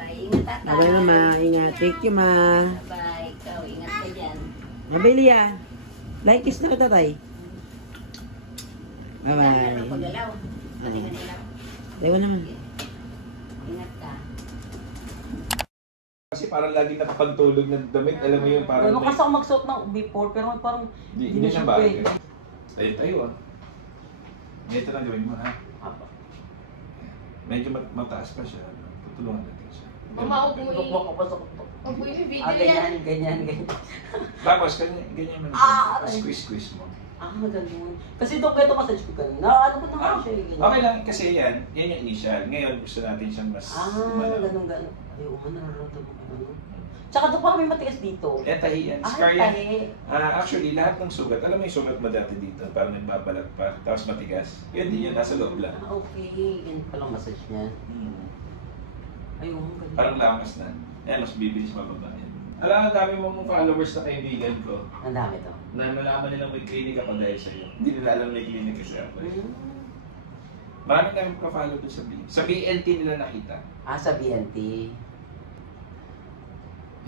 Bye. Ingat tatay. Okay na, ma. Ingat. Thank you, ma. Bye. Ikaw, ingat ka dyan. Mabili ah. Like kiss na ka, tatay. Bye-bye. Ano paggalaw? Pati Manila. Ewan naman. Ingat ka. Kasi parang lagi nakapagtulog ng damit, alam mo yun, parang... Ano kasi ako magsuot ng before, pero parang Hindi na bagay. Ayun tayo ah. Ganito lang gawin mo ha. Apa. Medyo mataas pa siya. Tutulungan natin siya. Mama, huwag mo Bukwak ako sa Huwag mo i-video ganyan, yan. ganyan. Tapos, ganyan mo na. Squeeze mo. Ganun. Kasi ito kayo massage ko kanina. Ano ba naman siya ganyan? Okay lang, kasi yan yung initial. Ngayon, gusto natin siyang mas ganun. Ayoko, nararamdaman ko ano. Tsaka ito pa may matigas dito. Tahi yan. Scar yan. Tahi. Actually, lahat ng sugat, alam mo yung sugat mo dati dito, parang nagbabalat pa, tapos matigas. Yun din yun, nasa loob lang. Okay. Ganyan palang massage niya. Ayoko, ganyan. Parang lamas na. Yan, mas bibilis mababa yan. Alam, ang dami mong followers na kaibigan ko. Ang dami to. Na nalaman nilang may clinic ako dahil sa'yo. Hindi nila alam may clinic kasi ako. Marami kami pa-follow doon sa BNT nila nakita. Sa BNT.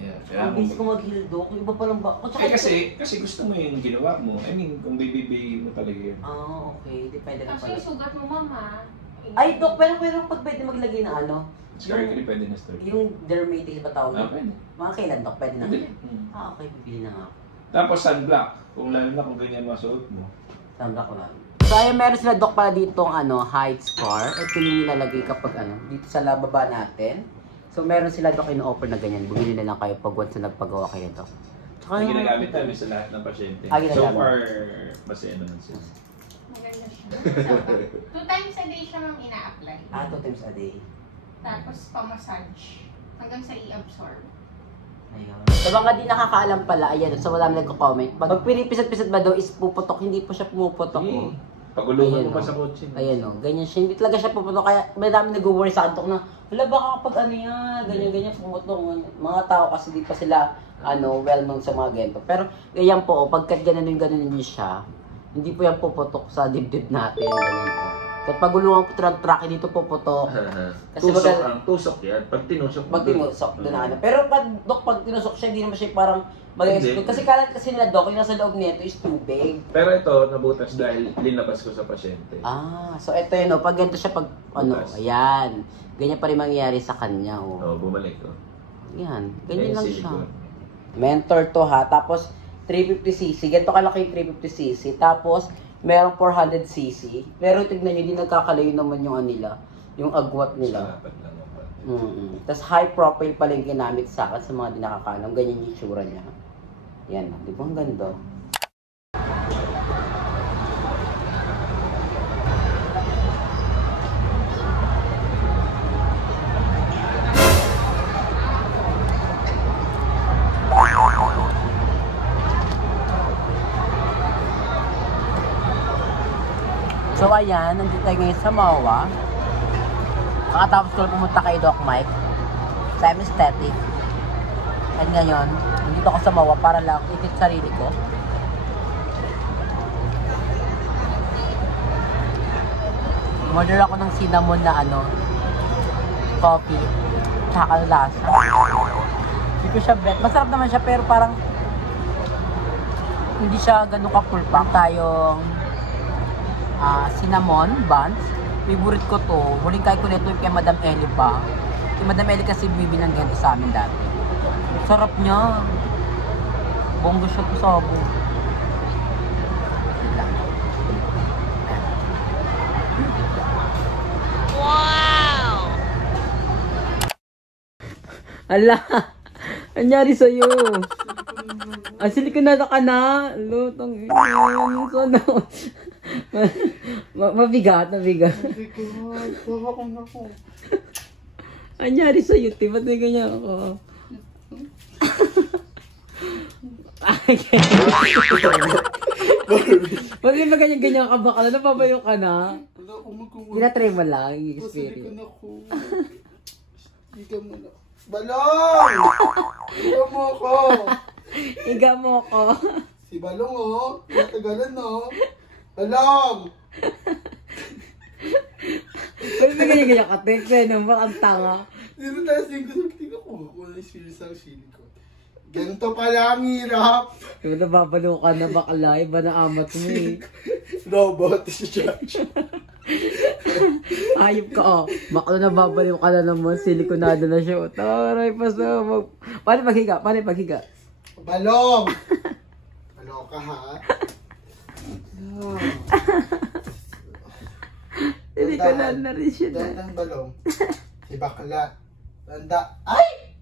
Yeah. Ang bilis ko mag-hildo. Kung iba palang ba? Kasi gusto mo yung ginawa mo. I mean, kung baby mo talaga yun. Okay. Depende na Kasi pala. yung sugat mo, mama. Ay, Dok, pero pag pwede maglagay ng ano? Scar ka rin pwede na start. Yung dermatitis ba tawag? Pwede. Mga kailan, Dok? Pwede na? Pwede. Okay, bibili na nga. Tapos sunblock. Kung lalo na kung ganyan masuot mo. Tanda ko lang. So, ayun, meron sila, Dok, pala ditong height scar. Ito yung nilalagay kapag dito sa lababa natin. So, meron sila, Dok, in-offer na ganyan. Bumili na lang kayo pag once na nagpagawa kayo, Dok. Ang ginagamit namin sa lahat ng pasyente. Ginagamit. So far, masaya naman sila. Maganda siya. 2 times a day siya mang ina-apply. 2 times a day. Tapos pa-massage. Hanggang sa i-absorb. Ayun. Sa mga di nakakaalam pala, ayan, so wala nagko-comment. Pag pinipisat-pisat ba daw is puputok, hindi po siya pumuputok. Pagulungan mo pa sa kotse. Ayan o, ganyan siya. Hindi talaga siya puputok. Kaya may dami nag-worry sa antok na, wala baka kapag yan, ganyan-ganyan pumutok. Mga tao kasi di pa sila well-known sa mga ganito. Pero ganyan po, pagkat ganun niyo siya, hindi po yan puputok sa dibdib natin. Ganyan po. At pagulungan po track dito puputok. Kasi tusok yan. Pag tinusok mo. Pag tinusok, doon na. Pero pag tinusok siya, hindi naman siya parang mag-explode. Kasi kalat kasi nila, Dok, yung nasa loob nito is tubig. Pero ito, nabutas dahil linabas ko sa pasyente. So ito yun, pag ganito siya, ayan. Ganyan pa rin mangyayari sa kanya, bumalik ko. Yan, ganyan lang siya. Mentor to ha, tapos 350cc, ganito kalaki yung 350cc, tapos merong 400cc, pero tignan nyo, hindi nagkakalayo naman yung nila, yung agwat nila. Tapos high profile pala yung ginamit sa akin sa mga di nakakaalam, ganyan yung itsura niya. Yan, di ba ang ganda? So ayan, nandito tayo ngayon sa MOA. Makatapos ko lang pumunta kay Doc Mike sa aesthetic. At ngayon, nandito ako sa MOA para lang ikit sarili ko. Order ako ng cinnamon na coffee. Tsaka lasa. Hindi ko siya bet. Masarap naman siya pero parang hindi siya ganun ka-full pack. Tayong cinnamon buns. Favorite ko to. Huling kain ko nito kay Madam Ellie pa. Si Madam Ellie kasi bibili ng ganito sa amin dati. Sarap niya. Bonggo siya to sa abo. Wow! Ala! Anyari sa'yo? Silikonada ka na. Lutong sana. Mabigat. Anyari sa'yo, te? Ba't may ganyan ako? Ba't may ganyan ka ba ka na? Napabayo ka na? Ginatry mo lang yung experience. Higa mo na. Balong! Higa mo ko! Higa mo ko. Si Balong natagalan Balong! Ba't may ganyan ka? Tek, ang tanga. Dito tayo tingnan ko. Kung ano yung series ng sili ko. Ganito pala ang hirap. Diba nababalo ka na bakla? Iba na amat mo eh. Robot si Judge. Ayop ka oh. Bakla nababaliw ka na naman. Silikonado na siya. Taray pa sa Paano paghiga? Paano paghiga? Balong! Balong ka ha? Silikonado na rin siya na. Dandang balong. Si bakla. Tanda. Ay!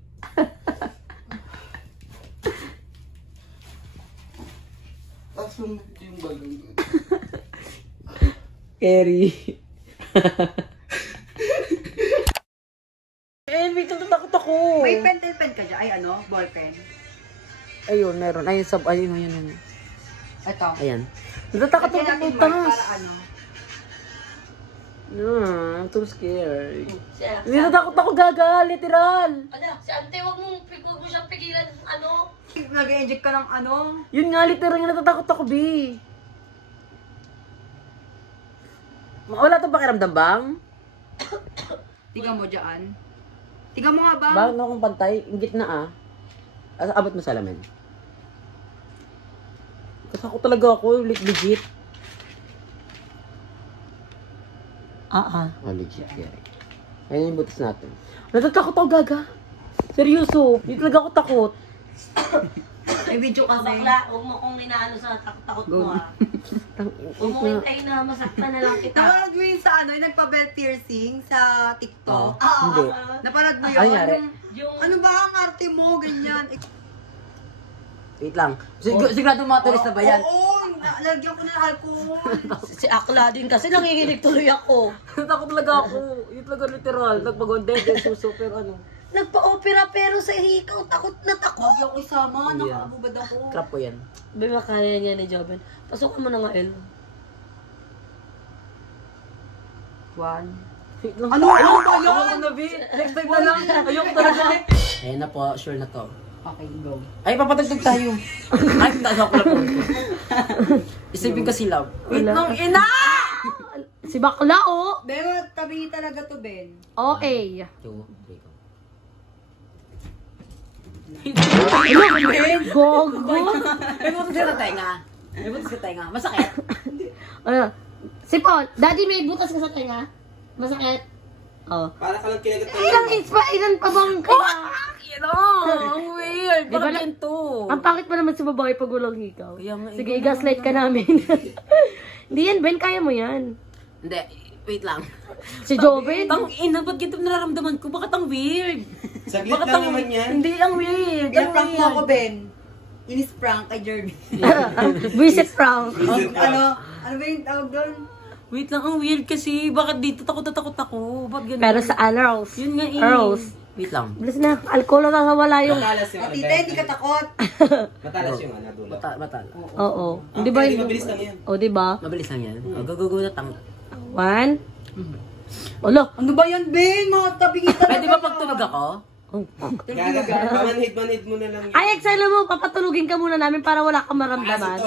Tapos yung balong. Kerry. May tatakot ako. May pen ka dyan. Ay, ano? Ball pen. Ayun, meron. Ayun, ayun. Ito. Ayan. Natatakot ako natin pumunta. mark para ano. I'm too scared. Siya. Hindi natakot ako gaga, literal. Ala, si ante, huwag mo siyang pigilan. Ano? Nag-inject ka ng ano. Yun nga, literal nga natatakot ako, B. Wala itong pakiramdam bang? Tiga mo dyan. Tiga mo nga ba? Bakit na akong pantay? Ingit na ah. Abot mo sa lamin. Kasi ako talaga ako, legit. Oh, legit, Gary. Ayun yung butas natin. Natatakot ako, gaga. Seryoso, hindi talaga ako takot. May video kasi. Bakla, huwag mo kong inaano sa takot mo ah. Huwag mo hintayin na masaktan na lang kita. Napanood mo yun sa ano, yung nagpa-bell piercing sa TikTok. Hindi. Napanood mo yun? Ano nangyari? Ano ba ang arte mo? Ganyan. Wait lang. Sigurado mga turist na ba yan? Oo, nalagyan ko na ng alcohol. Si Akla din kasi nanginginig tuloy ako. Takot talaga ako. Yun talaga literal. Nagpagondete, suso, pero ano. Nagpa-opera pero sa ikaw takot na takot. Huwag ako isama, Yeah. nakaabubad ako. Crap ko yan. Bima, kaya niya ni Joben. Pasukan mo na nga, El. One. Wait lang. Ano ba yan? Ako na, B. Next time na lang. Ayoko talaga. Ayan na po, sure na to. Okay, go. Ay, papatagtag tayo. Ay, taas ako lang. Isipin kasi love. Wait lang, ina! Si Bakla, oh! Pero tabi talaga to, Ben. Okay. 2, 3, go. Gogo. May butas ka tayo. May butas ka tayo. Masakit? Ano? Si Paul, Daddy, may butas ka sa tenga? Masakit? Oh. Para ka lang kinagat Ilan pa bang kaya? Ang weird. Di ba Bakit na- ganito? Ang pangit pa naman sa babae pag walang hikaw. Kaya nga, Sige, ikaw i-gaslight ka namin. Hindi yan, Ben, kaya mo yan. Hindi, wait lang. Si Joven? Tang ina, ba't ganito nararamdaman ko? Bakit ang weird? Saglit Bakit lang ang naman yan. Hindi, ang weird. Ang Pinaprank mo ako, weird. Ben. Inis prank kay Jeremy. Visit Frank. Ano ba yung tawag doon? Wait lang, ang weird kasi. Bakit dito takot na takot ako? Ba't ganun? Pero sa Earls. Yun nga eh. Earls. Wait lang. Bilis na, alcohol na wala yung... Matalas yung Tita, hindi ka takot. Matalas yung dula. Batal. Oo. Di ba yung... Mabilis lang yan. O, di ba? Mabilis lang yan. Oh, go na tang. 1. Olo. Ano ba yan, Ben? Mga tabingi talaga. Pwede ba pagtunog ako? Manhid mo na lang yan. Ay, exile mo, papatulugin ka muna namin para wala kang maramdaman.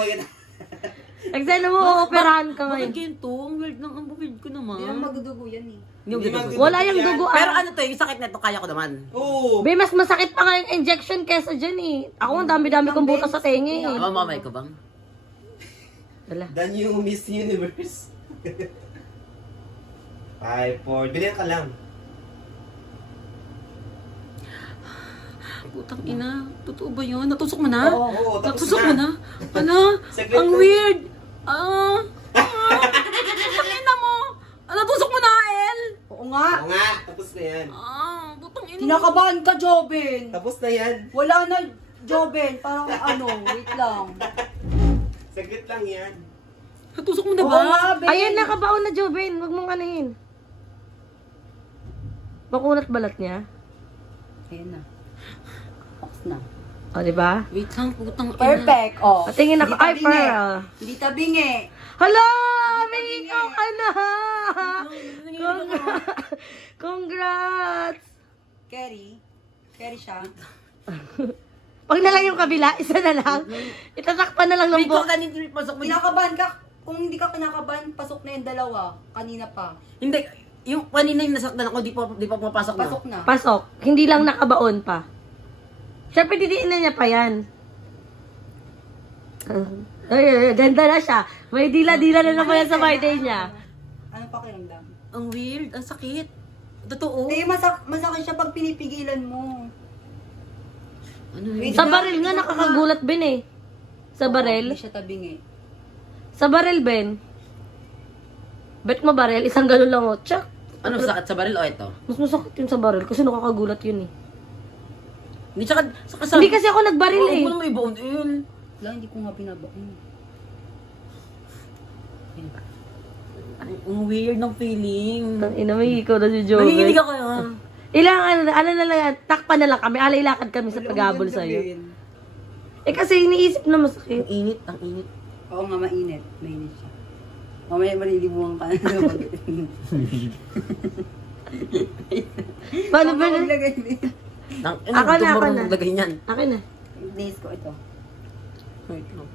Exile mo, operahan ka Bakit ngayon. ganito? Ang weird lang. Ang weird ko naman. Hindi naman magdudugo yan eh. Yung ganito. Wala yung dugo. Pero ano to, yung sakit nito, kaya ko naman. Oo. Be, mas masakit pa nga yung injection kesa dyan eh. Ako, ang dami-dami kong butas sa tenga eh. Mamamay ko bang? Wala. The new Miss Universe. 5, 4. Bilihan ka lang. Putang ina. Totoo ba yun? Natusok mo na? Oo, tapos Natusok na. mo na? Ano? Saglit Ang lang. weird. Putang ina mo. Natusok mo na, El? Oo nga. Oo nga, tapos na yan. Putang ina. Kinakabahan ka, Joben. Tapos na yan. Wala na, Joben. Parang ano, wait lang. Saglit lang yan. Natusok mo na Oo ba? nga, Ben. Ayan, nakabaon na, Joven. Huwag mong anuhin. Makunat balat niya. Ayan na. Tapos na. O, di ba? Wait lang, putang ina. Perfect, oh. Patingin ako. Hindi Ay, tabingi. Pearl. Hindi tabingi. Hala! May ikaw ka na! Congrats! Kerry. Kerry siya. Pag na lang yung kabila, isa na lang. Itatakpan na lang ng Wait ko, buhok. ganito pasok mo. Kinakabahan ka. Kung hindi ka kinakabahan, pasok na yung dalawa. Kanina pa. Hindi. Yung kanina yung nasaktan ako, di pa pumapasok na. Pasok na. Pasok. Hindi lang nakabaon pa. Siyempre, didiinan niya pa yan. Ay, ganda na siya. May dila-dila na naman yan sa birthday niya. Ano pakiramdam? Ang weird, ang sakit. Totoo. Hindi, masakit siya pag pinipigilan mo. Ano Wait, Sa baril nga, nakakagulat, Ben eh. Sa baril? Hindi siya tabingi. Sa baril, Ben. Bet mo baril, isang galon lang o. Tsak. Ano, sakit sa baril o ito? Mas masakit yun sa baril kasi nakakagulat yun eh. Hindi, saka Hindi kasi ako nagbaril eh. Huwag mo naman ibaon yun. Wala, hindi ko nga binabaon. Ang weird ng feeling. Ina, may ikaw na si Joel. Nanginginig ako ha. Ilang ano na lang yan, takpan na lang kami. Alailakad kami sa pag-abol sa'yo. Eh kasi iniisip na masakit. Ang init. Oo nga, mainit. Mainit siya. Mamaya malilibuhan ka na. Paano ba na? Maglagay din. Ako na. Maglagay niyan. Akin na. Days ko ito. Wait lang.